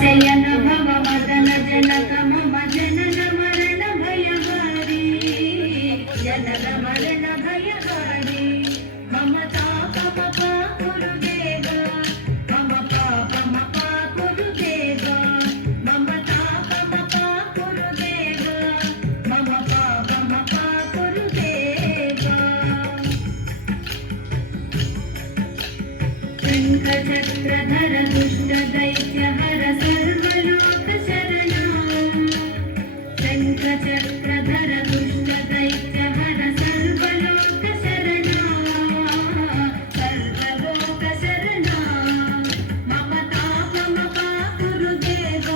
शयन भव मदन जनक मम जनन मरण भयहारी जनन मरण भयहारी मम तापम गुरुदेव मम पापम गुरुदेव मम तापम गुरुदेव मम पापम गुरुदेव शङ्खचक्रधर दुष्ट दैत्य हर सर्वलोक शरणा शङ्खचक्रधर दुष्ट दैत्य हर सर्वलोक शरणा सर्वलोक शरणा मम तापम गुरुदेव